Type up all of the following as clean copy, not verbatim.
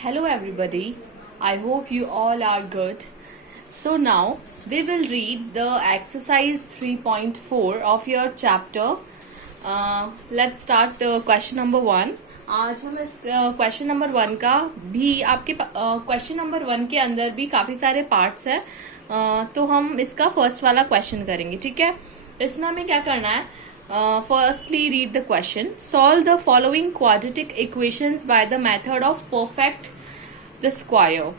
Hello, everybody. I hope you all are good. So, now we will read the exercise 3.4 of your chapter. Let's start question number 1. आज हम इस question number 1 का भी आपके question number 1 के अंदर भी काफ़ी सारे पार्ट्स हैं, तो हम इसका फर्स्ट वाला क्वेश्चन करेंगे. ठीक है, इसमें हमें क्या करना है. Firstly, read the question. Solve the following quadratic equations by the method of perfect the square.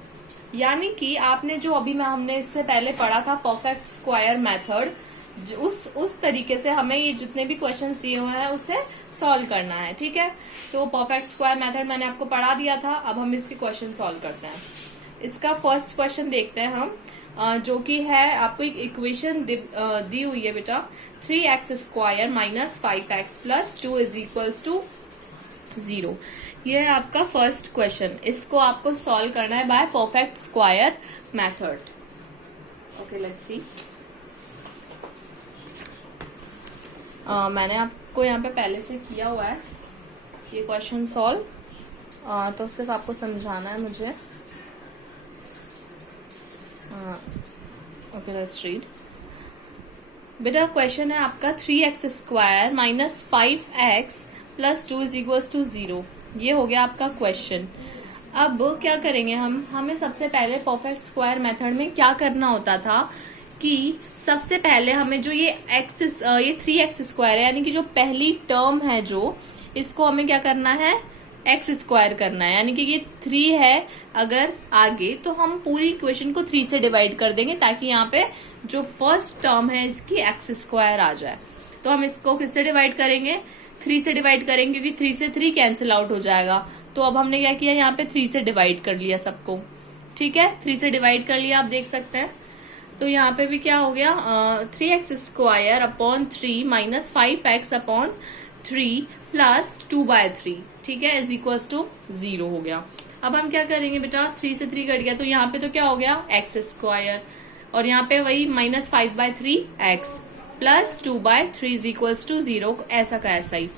यानी कि आपने जो अभी हमने इससे पहले पढ़ा था परफेक्ट स्क्वायर मेथड, उस तरीके से हमें ये जितने भी क्वेश्चंस दिए हुए हैं उसे सॉल्व करना है. ठीक है, तो परफेक्ट स्क्वायर मेथड मैंने आपको पढ़ा दिया था. अब हम इसके क्वेश्चन सॉल्व करते हैं. इसका फर्स्ट क्वेश्चन देखते हैं हम, जो कि है आपको एक इक्वेशन दी हुई है बेटा. 3x square minus 5x plus 2 is equals to 0. ये है आपका फर्स्ट क्वेश्चन. इसको आपको सॉल्व करना है bye perfect square method. Okay, let's see. मैंने आपको यहाँ पे पहले से किया हुआ है ये क्वेश्चन सॉल्व, तो सिर्फ आपको समझाना है मुझे. Okay, let's read. बेटा क्वेश्चन है आपका 3x square minus 5x plus 2 is equals to 0. ये हो गया आपका क्वेश्चन. अब क्या करेंगे हमें सबसे पहले परफेक्ट स्क्वायर मेथड में क्या करना होता था कि सबसे पहले हमें जो ये 3x स्क्वायर है, यानी कि जो पहली टर्म है जो, इसको हमें क्या करना है, एक्स स्क्वायर करना है. यानी कि ये 3 है अगर आगे, तो हम पूरी इक्वेशन को 3 से डिवाइड कर देंगे ताकि यहाँ पे जो फर्स्ट टर्म है इसकी एक्स स्क्वायर आ जाए. तो हम इसको किससे डिवाइड करेंगे, 3 से डिवाइड करेंगे, क्योंकि 3 से 3 कैंसिल आउट हो जाएगा. तो अब हमने क्या किया, यहाँ पे 3 से डिवाइड कर लिया सबको. ठीक है, 3 से डिवाइड कर लिया, आप देख सकते हैं. तो यहाँ पे भी क्या हो गया, 3x square upon 3 minus 5x upon 3 plus 2/3. ठीक है, इज इक्वल्स टू 0 हो गया. अब हम क्या करेंगे बेटा, 3 से 3 कट गया, तो यहाँ पे तो क्या हो गया, एक्स स्क्वायर, और यहाँ पे वही minus 5/3 x plus 2/3 is equals to 0. ऐसा का ऐसा ही.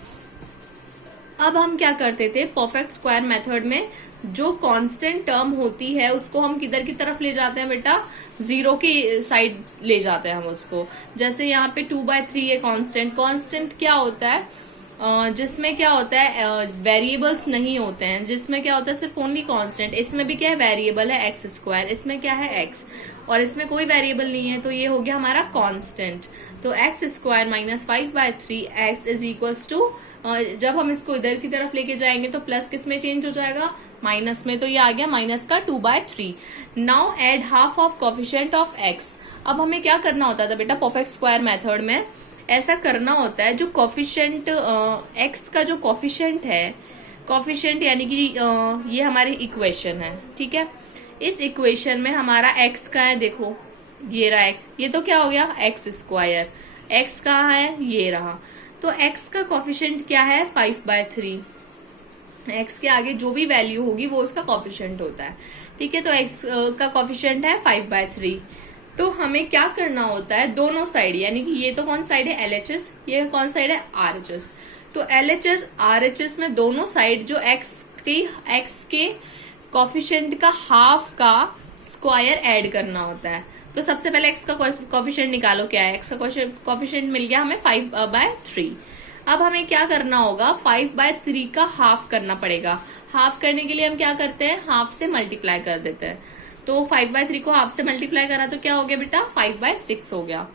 अब हम क्या करते थे परफेक्ट स्क्वायर मेथड में, जो कांस्टेंट टर्म होती है उसको हम किधर की तरफ ले जाते हैं बेटा, 0 की साइड ले जाते हैं हम उसको. जैसे यहाँ पे 2/3 है कांस्टेंट. कांस्टेंट क्या होता है, जिसमें क्या होता है वेरिएबल्स नहीं होते हैं, जिसमें क्या होता है सिर्फ ओनली कांस्टेंट. इसमें भी क्या है, वेरिएबल है एक्स स्क्वायर, इसमें क्या है एक्स, और इसमें कोई वेरिएबल नहीं है, तो ये हो गया हमारा कांस्टेंट. तो x square minus 5/3 x is equals to, जब हम इसको इधर की तरफ लेके जाएंगे तो प्लस किस में चेंज हो जाएगा, माइनस में. तो ये आ गया माइनस का 2/3. Now add half of coefficient of x. अब हमें क्या करना होता था बेटा परफेक्ट स्क्वायर मेथड में, ऐसा करना होता है जो कोफिशिएंट एक्स का जो कोफिशिएंट है, कोफिशिएंट यानी कि ये हमारी इक्वेशन है. ठीक है, इस इक्वेशन में हमारा एक्स का है, देखो ये रहा एक्स, ये तो क्या हो गया एक्स स्क्वायर. एक्स कहाँ है, ये रहा. तो एक्स का कोफिशिएंट क्या है, 5/3. एक्स के आगे जो भी वैल्यू होगी वो उसका कोफिशिएंट होता है. ठीक है, तो एक्स का कोफिशिएंट है 5/3. तो हमें क्या करना होता है, दोनों साइड, यानी कि ये तो कौन साइड है, LHS, ये कौन साइड है, RHS. तो LHS RHS में दोनों साइड जो एक्स के कोफिशिएंट का हाफ का स्क्वायर ऐड करना होता है. तो सबसे पहले एक्स का कोफिशिएंट निकालो, क्या है, एक्स का कोफिशिएंट मिल गया हमें 5/3. अब हमें क्या करना होगा, 5/3 का हाफ करना पड़ेगा. हाफ करने के लिए हम क्या करते हैं, हाफ से मल्टीप्लाई कर देते हैं. तो 5/3 को हाफ से मल्टीप्लाई करा तो क्या हो गया बेटा, 5/6 हो गया.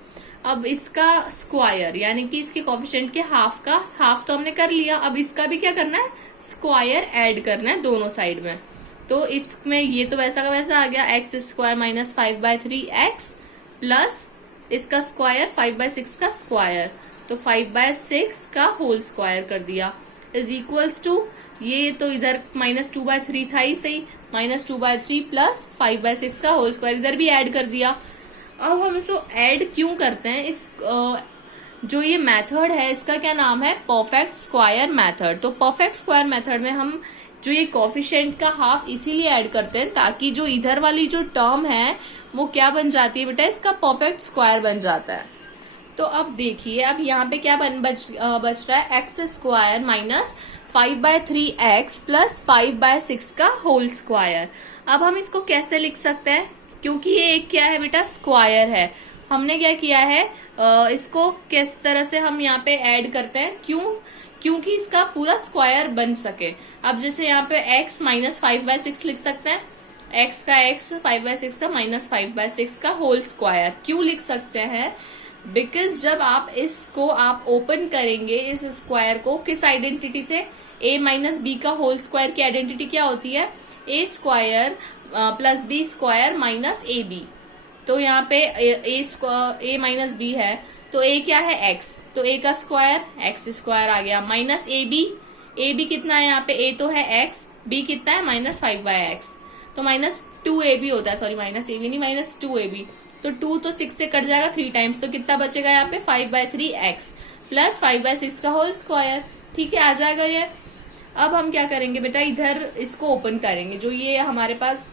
अब इसका स्क्वायर, यानी कि इसके कोफिशिएंट के हाफ का हाफ तो हमने कर लिया. अब इसका भी क्या करना है, स्क्वायर ऐड करना है दोनों साइड में. तो इसमें ये तो वैसा का वैसा आ गया, x square minus 5/3 x plus इसका स्क्वायर 5/6 का स्क्वायर, तो 5/6 का होल स्क्वायर कर दिया इज इक्वल्स टू, ये तो इधर माइनस 2/3 था ही सही, माइनस 2/3 प्लस 5/6 का होल स्क्वायर इधर भी ऐड कर दिया. अब हम इसको ऐड क्यों करते हैं, इस जो ये मेथड है इसका क्या नाम है, परफेक्ट स्क्वायर मेथड. तो परफेक्ट स्क्वायर मेथड में हम जो ये कोफिशिएंट का हाफ इसीलिए ऐड करते हैं ताकि जो इधर वाली जो टर्म है वो क्या बन जाती है बेटा, इसका परफेक्ट स्क्वायर बन जाता है. तो अब देखिए, अब यहाँ पे क्या बच रहा है, x square minus 5/3x plus 5/6 का होल स्क्वायर। अब हम इसको कैसे लिख सकते हैं, क्योंकि ये एक क्या है बेटा, स्क्वायर है। हमने क्या किया है, इसको किस तरह से हम यहाँ पे ऐड करते हैं, क्योंकि इसका पूरा स्क्वायर बन सके। अब जैसे यहाँ पे x माइनस 5/6 लिख सकते हैं, x का x 5/6 का माइनस 5/6 का होल स्क्वायर क्यों लिख सकते हैं, बिकॉज जब आप इसको आप ओपन करेंगे इस स्क्वायर को, किस आइडेंटिटी से, a माइनस बी का होल स्क्वायर की आइडेंटिटी क्या होती है, a square plus B square minus A B. तो यहाँ पे a माइनस बी है, तो a क्या है, x, तो a का स्क्वायर x स्क्वायर आ गया, माइनस ए बी कितना है यहाँ पे, a तो है x, b कितना है माइनस 5/x, तो माइनस 2ab होता है, सॉरी माइनस ए बी नहीं, माइनस 2ab। तो 2 तो 6 से कट जाएगा 3 टाइम्स, तो कितना बचेगा यहाँ पे 5/3x प्लस 5/6 का होल स्क्वायर। ठीक है, आ जाएगा ये। अब हम क्या करेंगे बेटा, इधर इसको ओपन करेंगे, जो ये हमारे पास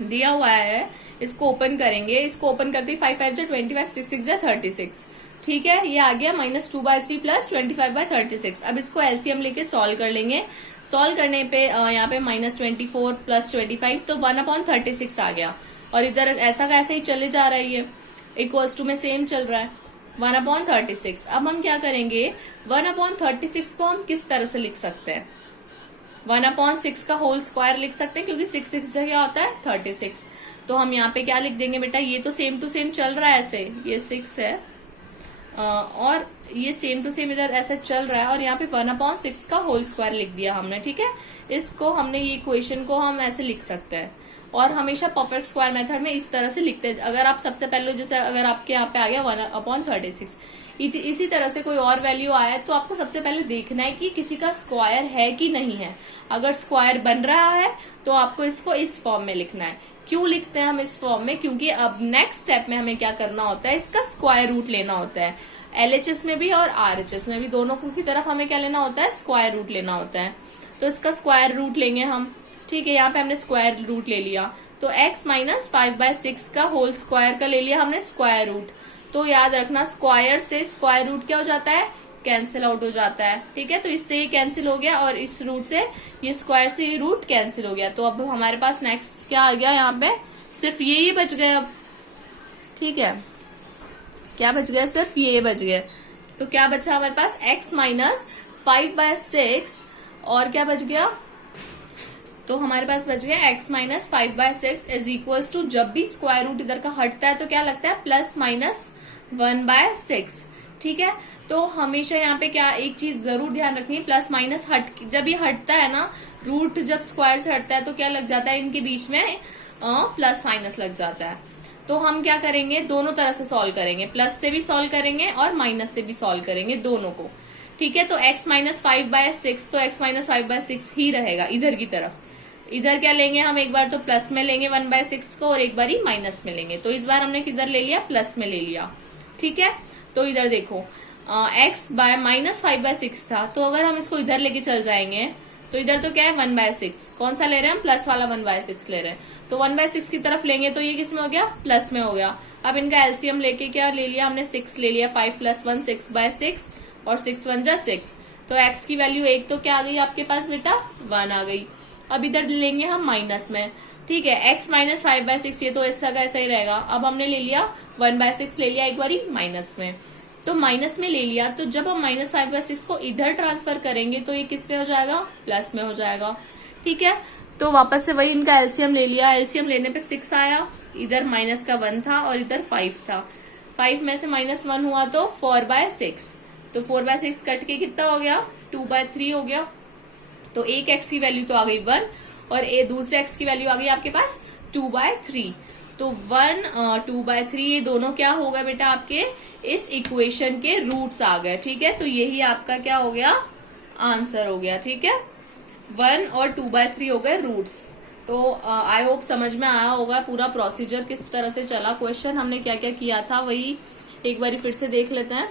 दिया हुआ है इसको ओपन करेंगे। इसको ओपन करते ही 5 5 जा 25, 6 6 जा 36। ठीक है, ये आ गया -2/3 प्लस 25/36। अब इसको एलसीएम लेके सॉल्व कर लेंगे। सॉल्व करने पे यहाँ पे -24 प्लस 25, तो 1/36 आ गया। और इधर ऐसा का ऐसे ही चले जा रहा है, ये इक्वल्स टू में सेम चल रहा है 1/36। अब हम क्या करेंगे, 1/36 को हम किस तरह से लिख सकते हैं, 1/6 का होल स्क्वायर लिख सकते हैं, क्योंकि 6 6 जगह होता है 36। तो हम यहाँ पे क्या लिख देंगे बेटा, ये तो सेम टू सेम चल रहा है ऐसे, ये 6 है और ये सेम टू सेम इधर ऐसे चल रहा है, और यहाँ पे 1/6 का होल स्क्वायर लिख दिया हमने। ठीक है, इसको हमने ये इक्वेशन को हम ऐसे लिख सकते हैं। और हमेशा परफेक्ट स्क्वायर मेथड में इस तरह से लिखते हैं। अगर आप सबसे पहले, जैसे अगर आपके यहाँ पे आ गया 1/36, इसी तरह से कोई और वैल्यू आया तो आपको सबसे पहले देखना है कि किसी का स्क्वायर है कि नहीं है। अगर स्क्वायर बन रहा है तो आपको इसको इस फॉर्म में लिखना है। क्यों लिखते हैं हम इस फॉर्म में, क्योंकि अब नेक्स्ट स्टेप में हमें क्या करना होता है, इसका स्क्वायर रूट लेना होता है। एलएचएस में भी और आरएचएस में भी, दोनों की तरफ हमें क्या लेना होता है, स्क्वायर रूट लेना होता है। तो इसका स्क्वायर रूट लेंगे हम। ठीक है, यहाँ पे हमने स्क्वायर रूट ले लिया, तो x माइनस 5/6 का होल स्क्वायर का ले लिया हमने स्क्वायर रूट। तो याद रखना, स्क्वायर से स्क्वायर रूट क्या हो जाता है, कैंसिल आउट हो जाता है। ठीक है, तो इससे ये कैंसिल हो गया और इस रूट से ये स्क्वायर से ये रूट कैंसिल हो गया। तो अब हमारे पास नेक्स्ट क्या आ गया, यहाँ पे सिर्फ ये बच गया अब। ठीक है, क्या बच गया, सिर्फ ये बच गया। तो क्या बचा हमारे पास, x माइनस 5/6 और क्या बच गया, तो हमारे पास बच गया x minus 5/6 is equals to, जब भी स्क्वायर रूट इधर का हटता है तो क्या लगता है, प्लस माइनस 1/6। ठीक है, तो हमेशा यहाँ पे क्या एक चीज जरूर ध्यान रखनी है, प्लस माइनस जब ये हटता है ना, रूट जब स्क्वायर से हटता है तो क्या लग जाता है, इनके बीच में प्लस माइनस लग जाता है। तो हम क्या करेंगे, दोनों तरह से सॉल्व करेंगे, प्लस से भी सॉल्व करेंगे और माइनस से भी सॉल्व करेंगे, दोनों को। ठीक है, तो x माइनस 5/6, तो x माइनस 5/6 ही रहेगा इधर की तरफ। इधर क्या लेंगे हम, एक बार तो प्लस में लेंगे 1/6 को और एक बार ही माइनस में लेंगे। तो इस बार हमने किधर ले लिया, प्लस में ले लिया। ठीक है, तो इधर देखो x बाय माइनस 5/6 था, तो अगर हम इसको इधर लेके चल जाएंगे तो इधर तो क्या है 1/6, कौन सा ले रहे हैं हम, प्लस वाला 1/6 ले रहे हैं। तो 1/6 की तरफ लेंगे तो ये किस में हो गया, प्लस में हो गया। अब इनका एलसीएम लेके क्या ले लिया हमने, 6 ले लिया, 5 + 1 6/6 और 6 1 जा 6। तो x की वैल्यू एक तो क्या आ गई आपके पास बेटा, 1 आ गई। अब इधर लेंगे हम माइनस में। ठीक है, x माइनस 5/6, ये तो ऐसा का ऐसा ही रहेगा। अब हमने ले लिया 1/6 ले लिया एक बारी माइनस में, तो माइनस में ले लिया। तो जब हम माइनस 5/6 को इधर ट्रांसफर करेंगे तो ये किस में हो जाएगा, प्लस में हो जाएगा। ठीक है, तो वापस से वही इनका एलसीएम ले लिया। एलसीएम लेने पे 6 आया, इधर माइनस का 1 था और इधर 5 था। 5 में से -1 हुआ तो 4/6, तो 4/6 कट के कितना हो गया, 2/3 हो गया। तो एक x की वैल्यू तो आ गई 1 और दूसरे x की वैल्यू आ गई आपके पास 2/3। तो 1 2/3 ये दोनों क्या हो गए बेटा, आपके इस इक्वेशन के रूट्स आ गए। ठीक है, तो यही आपका क्या हो गया, आंसर हो गया। ठीक है, 1 और 2/3 हो गए रूट्स। तो आई होप समझ में आया होगा पूरा प्रोसीजर किस तरह से चला, क्वेश्चन हमने क्या क्या किया था वही एक बार फिर से देख लेते हैं।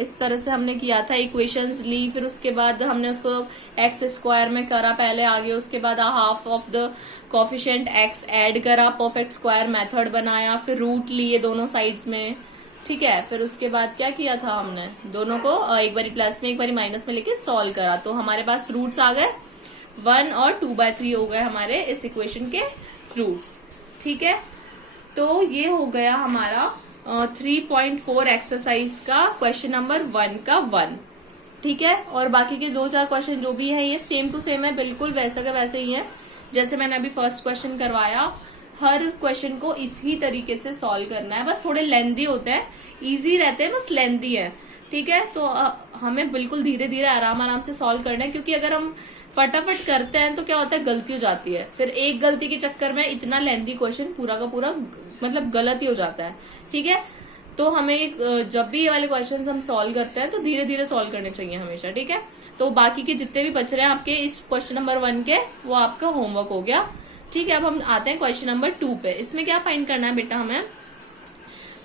इस तरह से हमने किया था, इक्वेशंस ली, फिर उसके बाद हमने उसको एक्स स्क्वायर में करा पहले आगे, उसके बाद half of the coefficient x add करा, परफेक्ट स्क्वायर मेथड बनाया, फिर रूट लिए दोनों साइड्स में, ठीक है, फिर उसके बाद क्या किया था हमने, दोनों को एक बारी प्लस में एक बारी माइनस में लेके सॉल्व करा, तो हमारे पास रूट्स आ गए 1 और 2/3 हो गए हमारे इस इक्वेशन के रूट्स। ठीक है, तो ये हो गया हमारा 3.4 एक्सरसाइज का क्वेश्चन नंबर 1 का 1। ठीक है, और बाकी के 2-4 क्वेश्चन जो भी है ये सेम टू सेम है, बिल्कुल वैसा का वैसे ही है जैसे मैंने अभी फर्स्ट क्वेश्चन करवाया। हर क्वेश्चन को इसी तरीके से सॉल्व करना है, बस थोड़े लेंथी होते हैं, इजी रहते हैं, बस लेंथी है। ठीक है, तो हमें बिल्कुल धीरे धीरे आराम आराम से सॉल्व करना है, क्योंकि अगर हम फटाफट करते हैं तो क्या होता है, गलती हो जाती है, फिर एक गलती के चक्कर में इतना लेंथी क्वेश्चन पूरा का पूरा मतलब गलत ही हो जाता है। ठीक है, तो हमें जब भी ये वाले क्वेश्चंस हम सॉल्व करते हैं तो धीरे धीरे सॉल्व करने चाहिए हमेशा। ठीक है, तो बाकी के जितने भी बच रहे हैं आपके इस क्वेश्चन नंबर 1 के, वो आपका होमवर्क हो गया। ठीक है, अब हम आते हैं क्वेश्चन नंबर 2 पे। इसमें क्या फाइंड करना है बेटा, हमें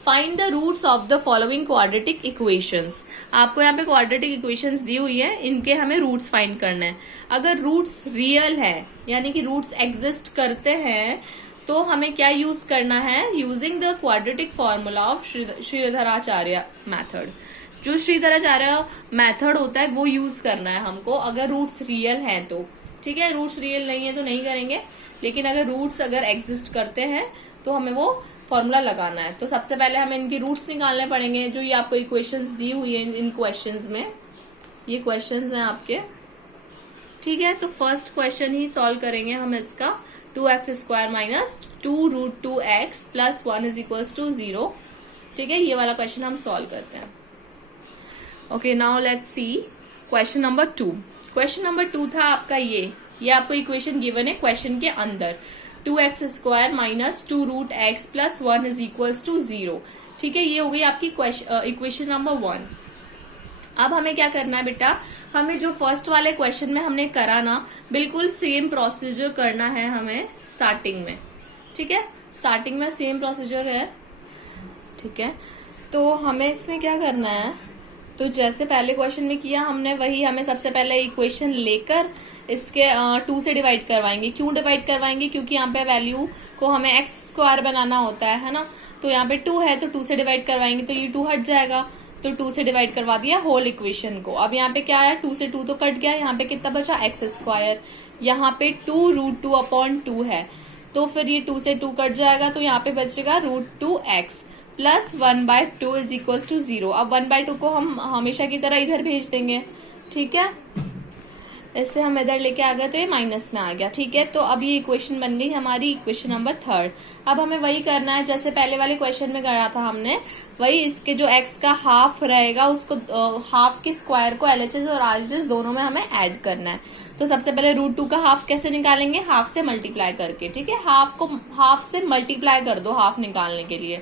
find the roots of the following quadratic equations. आपको यहाँ पे क्वाड्रेटिक इक्वेशंस दी हुई है, इनके हमें रूट्स फाइंड करने हैं। अगर रूट्स रियल है यानी कि रूट्स एग्जिस्ट करते हैं तो हमें क्या यूज करना है, using the quadratic formula of Shridharacharya method. जो श्रीधराचार्य मेथड होता है वो यूज करना है हमको, अगर रूट्स रियल हैं तो। ठीक है, रूट्स रियल नहीं है तो नहीं करेंगे, लेकिन अगर रूट्स अगर एग्जिस्ट करते हैं तो हमें वो फॉर्मूला लगाना है। तो सबसे पहले हमें इनकी रूट्स निकालने पड़ेंगे, जो ये आपको इक्वेशंस दी हुई है इन क्वेश्चंस में, ये क्वेश्चंस हैं आपके। ठीक है, तो फर्स्ट क्वेश्चन ही सॉल्व करेंगे हम इसका, 2x² minus 2√2x plus 1 is equals to 0। ठीक है, ये वाला क्वेश्चन हम सॉल्व करते हैं। Okay, now let's see question number 2। Question number 2 था आपका ये आपको इक्वेशन गिवन है क्वेश्चन के अंदर, 2x² minus 2√x plus 1 is equals to 0। ठीक है, ये हो गई आपकी इक्वेशन नंबर 1। अब हमें क्या करना है बेटा, हमें जो फर्स्ट वाले क्वेश्चन में हमने करा ना, बिल्कुल सेम प्रोसीजर करना है हमें स्टार्टिंग में। ठीक है, स्टार्टिंग में सेम प्रोसीजर है। ठीक है, तो हमें इसमें क्या करना है, तो जैसे पहले क्वेश्चन में किया हमने वही हमें सबसे पहले इक्वेशन लेकर इसके 2 से डिवाइड करवाएंगे। क्यों डिवाइड करवाएंगे, क्योंकि यहाँ पे वैल्यू को हमें x² बनाना होता है ना, तो यहाँ पे 2 है तो 2 से डिवाइड करवाएंगे तो ये 2 हट जाएगा, तो 2 से डिवाइड करवा दिया होल इक्वेशन को। अब यहाँ पे क्या है, 2 से 2 तो कट गया, यहाँ पे कितना बचा x², यहाँ पे 2√2/2 है, तो फिर ये 2 से 2 कट जाएगा, तो यहाँ पे बचेगा √2x plus 1/2 is equal to 0। अब 1/2 को हम हमेशा की तरह इधर भेज देंगे। ठीक है, इससे हम इधर लेके आ गए तो ये माइनस में आ गया। ठीक है, तो अब ये इक्वेशन बन गई हमारी इक्वेशन नंबर 3। अब हमें वही करना है जैसे पहले वाले क्वेश्चन में करा था हमने, वही इसके जो x का हाफ रहेगा उसको हाफ के स्क्वायर को LHS और RHS दोनों में हमें ऐड करना है। तो सबसे पहले √2 का हाफ कैसे निकालेंगे, हाफ से मल्टीप्लाई करके। ठीक है, हाफ को हाफ से मल्टीप्लाई कर दो हाफ निकालने के लिए,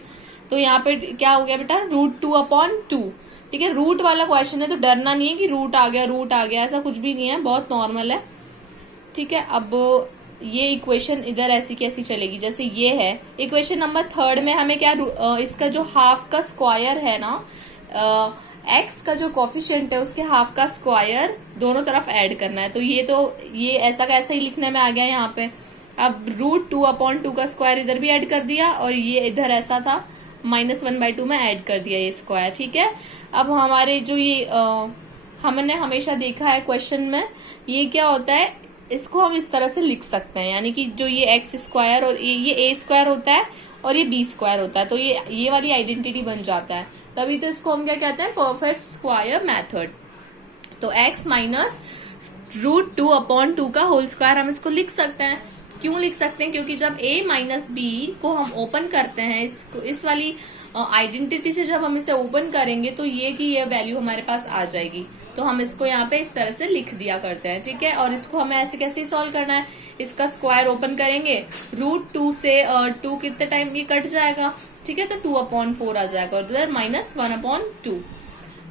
तो यहाँ पे क्या हो गया बेटा, √2/2। ठीक है, रूट वाला क्वेश्चन है तो डरना नहीं है कि रूट आ गया, ऐसा कुछ भी नहीं है, बहुत नॉर्मल है। ठीक है, अब ये इक्वेशन इधर ऐसी कैसी चलेगी, जैसे ये है इक्वेशन नंबर 3 में हमें क्या इसका जो हाफ का स्क्वायर है ना, x का जो कोफिशिएंट है उसके हाफ का स्क्वायर दोनों तरफ ऐड करना है। तो ये ऐसा का ऐसा ही लिखने में आ गया यहाँ पे। अब √2/2 का स्क्वायर इधर भी ऐड कर दिया, और ये इधर ऐसा था -1/2 में ऐड कर दिया ये स्क्वायर। ठीक है, अब हमारे जो ये हमने हमेशा देखा है क्वेश्चन में, ये क्या होता है, इसको हम इस तरह से लिख सकते हैं, यानी कि जो ये x² और ये a² होता है और ये b² होता है, तो ये वाली आइडेंटिटी बन जाता है। तभी तो इसको हम क्या कहते हैं, परफेक्ट स्क्वायर मेथड। तो x माइनस √2/2 का होल स्क्वायर हम इसको लिख सकते हैं। क्यों लिख सकते हैं, क्योंकि जब a माइनस बी को हम ओपन करते हैं, इस वाली आइडेंटिटी से जब हम इसे ओपन करेंगे तो ये वैल्यू हमारे पास आ जाएगी। तो हम इसको यहाँ पे इस तरह से लिख दिया करते हैं। ठीक है, और इसको हमें ऐसे कैसे सॉल्व करना है, इसका स्क्वायर ओपन करेंगे, √2 से 2 कितने टाइम ये कट जाएगा। ठीक है, तो 2/4 आ जाएगा और इधर -1/2।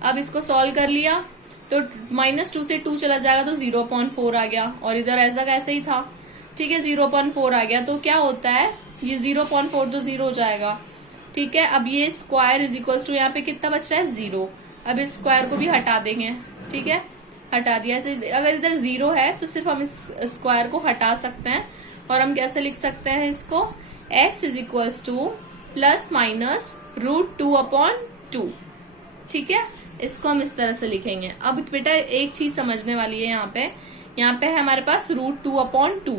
अब इसको सॉल्व कर लिया तो -2 से 2 चला जाएगा तो 0/4 आ गया, और इधर ऐसा कैसे ही था। ठीक है, 0/4 आ गया, तो क्या होता है, ये 0/4 तो 0 हो जाएगा। ठीक है, अब ये स्क्वायर इज इक्वल टू यहाँ पे कितना बच रहा है, 0। अब इस स्क्वायर को भी हटा देंगे। ठीक है, हटा दिया। ऐसे अगर इधर 0 है तो सिर्फ हम इस स्क्वायर को हटा सकते हैं, और हम कैसे लिख सकते हैं इसको, x is equal two plus minus √2/2 2। ठीक है, इसको हम इस तरह से लिखेंगे। अब बेटा एक चीज समझने वाली है, यहाँ पे है हमारे पास √2/2।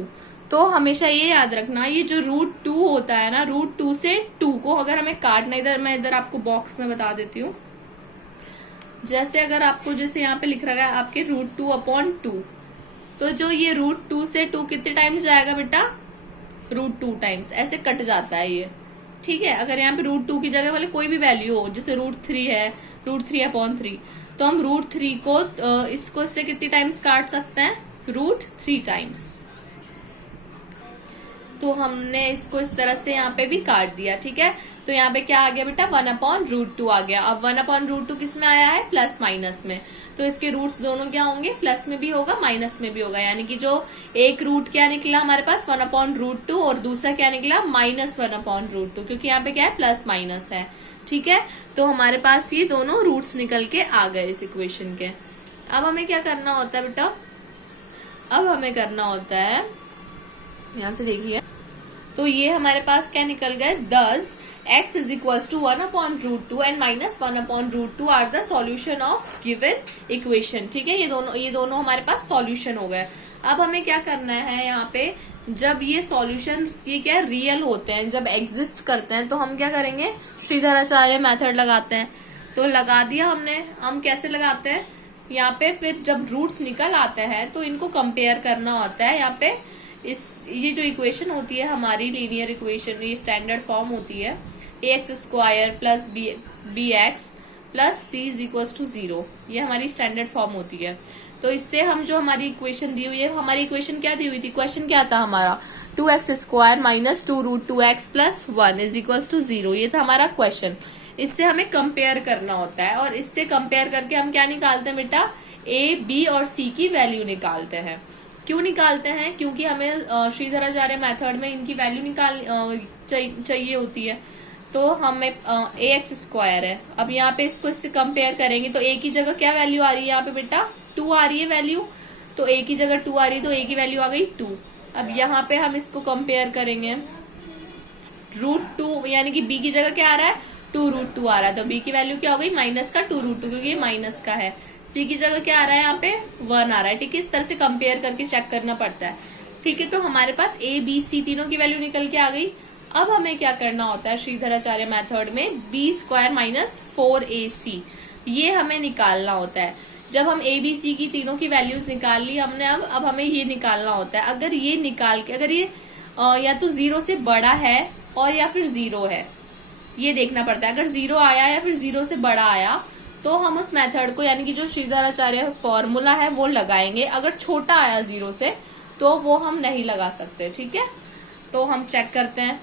तो हमेशा ये याद रखना, ये जो √2 होता है ना, √2 से 2 को अगर हमें काटना, इधर मैं इधर आपको बॉक्स में बता देती हूँ। जैसे अगर आपको जैसे यहाँ पे लिख रखा है आपके √2/2, तो जो ये √2 से 2 कितने टाइम्स जाएगा बेटा, √2 टाइम्स, ऐसे कट जाता है ये। ठीक है, अगर यहाँ पे √2 की जगह वाले कोई भी वैल्यू हो, जैसे √3 है, √3/3, तो हम √3 को इसको इससे कितनी टाइम्स काट सकते हैं, √3 टाइम्स। तो हमने इसको इस तरह से यहाँ पे भी काट दिया। ठीक है, तो यहाँ पे क्या आ गया बेटा, 1/√2 आ गया। अब 1/√2 किस में आया है, प्लस माइनस में, तो इसके रूट्स दोनों क्या होंगे, प्लस में भी होगा माइनस में भी होगा। यानी कि जो एक रूट क्या निकला हमारे पास 1/√2 और दूसरा क्या निकला -1/√2, क्योंकि यहाँ पे क्या है, प्लस माइनस है। ठीक है, तो हमारे पास ये दोनों रूट्स निकल के आ गए इस इक्वेशन के। अब हमें क्या करना होता है बेटा, अब हमें करना होता है, यहाँ से देखिए, तो ये हमारे पास क्या निकल गए, 10 x is equals to 1/√2 and -1/√2 are the solution of given equation. ठीक है, ये दोनों हमारे पास सॉल्यूशन हो गए। अब हमें क्या करना है, यहाँ पे जब ये सॉल्यूशन ये क्या रियल होते हैं, जब एग्जिस्ट करते हैं, तो हम क्या करेंगे, श्रीधराचार्य मेथड लगाते हैं। तो लगा दिया हमने। हम कैसे लगाते हैं, यहाँ पे फिर जब रूट्स निकल आते हैं तो इनको कंपेयर करना होता है। यहाँ पे ये जो इक्वेशन होती है हमारी लीनियर इक्वेशन, ये स्टैंडर्ड फॉर्म होती है, ax² plus bx plus c is equals to 0। ये हमारी स्टैंडर्ड फॉर्म होती है। तो इससे हम जो हमारी इक्वेशन दी हुई है, हमारी इक्वेशन क्या दी हुई थी, क्वेश्चन क्या था हमारा, 2x² minus 2√2x plus 1 is equals to 0। ये था हमारा क्वेश्चन। इससे हमें कंपेयर करना होता है, और इससे कंपेयर करके हम क्या निकालते हैं बेटा, a, b और c की वैल्यू निकालते हैं। क्यों निकालते हैं, क्योंकि हमें श्रीधराचार्य मेथड में इनकी वैल्यू चाहिए होती है। तो हमें ax² है, अब यहाँ पे इसको इससे कंपेयर करेंगे तो a की जगह क्या वैल्यू आ रही है, यहाँ पे बेटा 2 आ रही है वैल्यू, तो a की जगह 2 आ रही है, तो a की वैल्यू आ गई 2। अब यहाँ पे हम इसको कंपेयर करेंगे, √2 यानी कि b की जगह क्या आ रहा है, 2√2 आ रहा है, तो b की वैल्यू क्या हो गई, माइनस का 2√2, क्योंकि ये माइनस का है। c की जगह क्या आ रहा है, यहाँ पे 1 आ रहा है। ठीक है, इस तरह से कंपेयर करके चेक करना पड़ता है। ठीक है, तो हमारे पास a, b, c तीनों की वैल्यू निकल के आ गई। अब हमें क्या करना होता है श्रीधराचार्य मेथड में, b² माइनस 4ac, ये हमें निकालना होता है। जब हम a, b, c की तीनों की वैल्यूज निकाल ली हमने, अब हमें ये निकालना होता है, अगर ये निकाल के, अगर ये या तो 0 से बड़ा है और या फिर 0 है, ये देखना पड़ता है। अगर 0 आया या फिर 0 से बड़ा आया तो हम उस मेथड को, यानी कि जो श्रीधराचार्य फॉर्मूला है वो लगाएंगे। अगर छोटा आया 0 से तो वो हम नहीं लगा सकते। ठीक है, तो हम चेक करते हैं,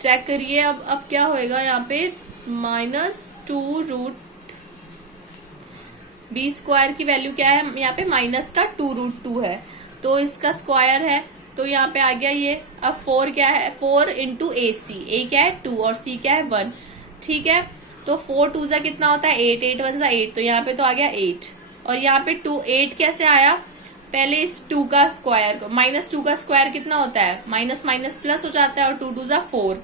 चेक करिए। अब क्या होएगा, यहाँ पे -2√b² की वैल्यू क्या है, यहाँ पे माइनस का 2√2 है, तो इसका स्क्वायर है, तो यहाँ पे आ गया ये। अब 4 क्या है, 4 इंटू ac, a क्या है 2 और c क्या है 1। ठीक है, तो 4 2 सा कितना होता है 8, 8 1 सा 8, तो यहाँ पे तो आ गया 8। और यहाँ पे 8 कैसे आया, पहले इस 2 का स्क्वायर को, -2 का स्क्वायर कितना होता है, माइनस माइनस प्लस हो जाता है, और 2 2 सा 4।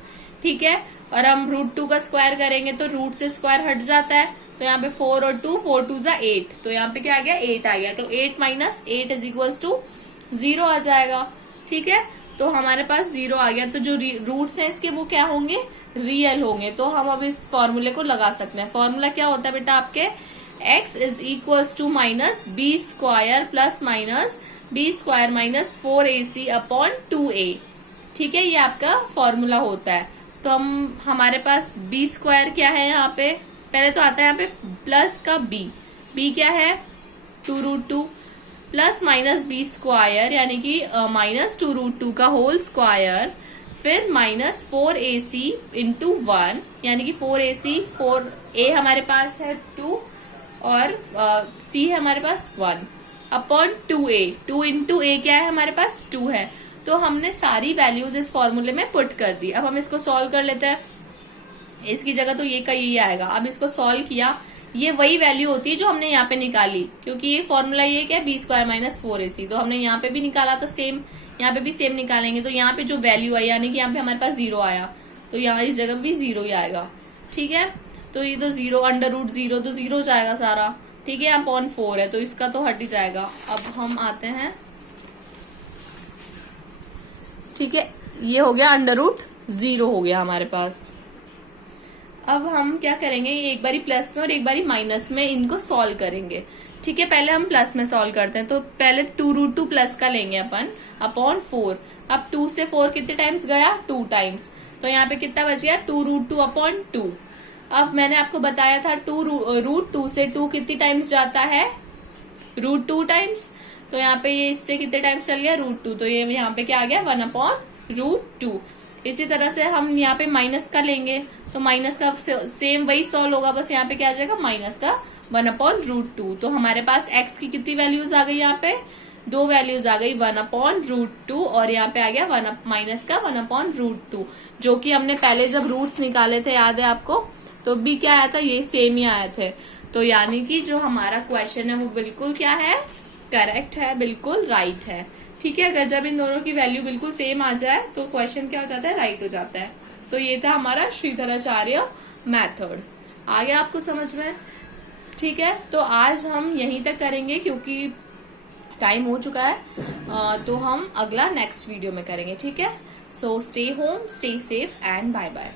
ठीक है, और हम √2 का स्क्वायर करेंगे तो रूट से स्क्वायर हट जाता है, तो यहाँ पे 4 और 2, 4 2 सा 8, तो यहाँ पे क्या आ गया 8 आ गया, तो 8 - 8 इज इक्वल्स टू 0 आ जाएगा। ठीक है, तो हमारे पास 0 आ गया, तो जो रूट्स हैं इसके वो क्या होंगे, रियल होंगे। तो हम अब इस फॉर्मूले को लगा सकते हैं। फॉर्मूला क्या होता है बेटा आपके, x is equals to -b² plus -b² minus 4ac/2a। ठीक है, ये आपका फॉर्मूला होता है। तो हमारे पास b² क्या है, यहाँ पे पहले तो आता है यहाँ पे प्लस का b क्या है 2√2 प्लस -b² यानी कि -2√2 का होल स्क्वायर, फिर -4ac इंटू 1 यानी कि 4ac, 4a हमारे पास है 2 और c है हमारे पास 1/2a। 2 इंटू a क्या है हमारे पास 2 है। तो हमने सारी वैल्यूज इस फॉर्मूले में पुट कर दी। अब हम इसको सॉल्व कर लेते हैं। इसकी जगह तो ये का यही आएगा। अब इसको सॉल्व किया, ये वही वैल्यू होती है जो हमने यहाँ पे निकाली, क्योंकि ये फॉर्मूला ये क्या है b² माइनस 4ac, तो हमने यहाँ पे भी निकाला था सेम, यहाँ पे भी सेम निकालेंगे। तो यहाँ पे जो वैल्यू आई यानी कि यहाँ पे हमारे पास 0 आया, तो यहाँ इस जगह भी 0 ही आएगा। ठीक है, तो ये तो 0, अंडर रूट 0 तो 0 जाएगा सारा, ठीक है। अपॉन 4 है तो इसका तो हट ही जाएगा। अब हम आते हैं, ठीक है, ये हो गया अंडर रूट 0 हो गया हमारे पास। अब हम क्या करेंगे, एक बारी प्लस में और एक बारी माइनस में इनको सॉल्व करेंगे, ठीक है। पहले हम प्लस में सॉल्व करते हैं, तो पहले 2√2 प्लस का लेंगे अपन अपॉन 4। अब 2 से 4 कितने टाइम्स गया, 2 टाइम्स, तो यहाँ पे कितना बच गया, 2√2 अपॉन 2। अब मैंने आपको बताया था √2 से 2 कितनी टाइम्स जाता है, √2 टाइम्स, तो यहाँ पे ये इससे कितने टाइम्स चल गया, √2, तो ये यहाँ पे क्या आ गया, 1/√2। इसी तरह से हम यहाँ पे माइनस का लेंगे, तो माइनस का सेम वही सॉल्व होगा, बस यहाँ पे क्या आ जाएगा, माइनस का 1/√2। तो हमारे पास x की कितनी वैल्यूज आ गई, यहाँ पे 2 वैल्यूज आ गई, 1/√2 और यहाँ पे आ गया माइनस का 1/√2, जो कि हमने पहले जब रूट्स निकाले थे, याद है आपको, तो भी क्या आया था, ये सेम ही आए थे। तो यानी कि जो हमारा क्वेश्चन है वो बिल्कुल क्या है, करेक्ट है, बिल्कुल राइट है, ठीक है। अगर जब इन दोनों की वैल्यू बिल्कुल सेम आ जाए तो क्वेश्चन क्या हो जाता है, राइट हो जाता है। तो ये था हमारा श्रीधराचार्य मेथड। आ गया आपको समझ में, ठीक है। तो आज हम यहीं तक करेंगे क्योंकि टाइम हो चुका है, तो हम अगला नेक्स्ट वीडियो में करेंगे, ठीक है। So stay home, stay safe and bye bye.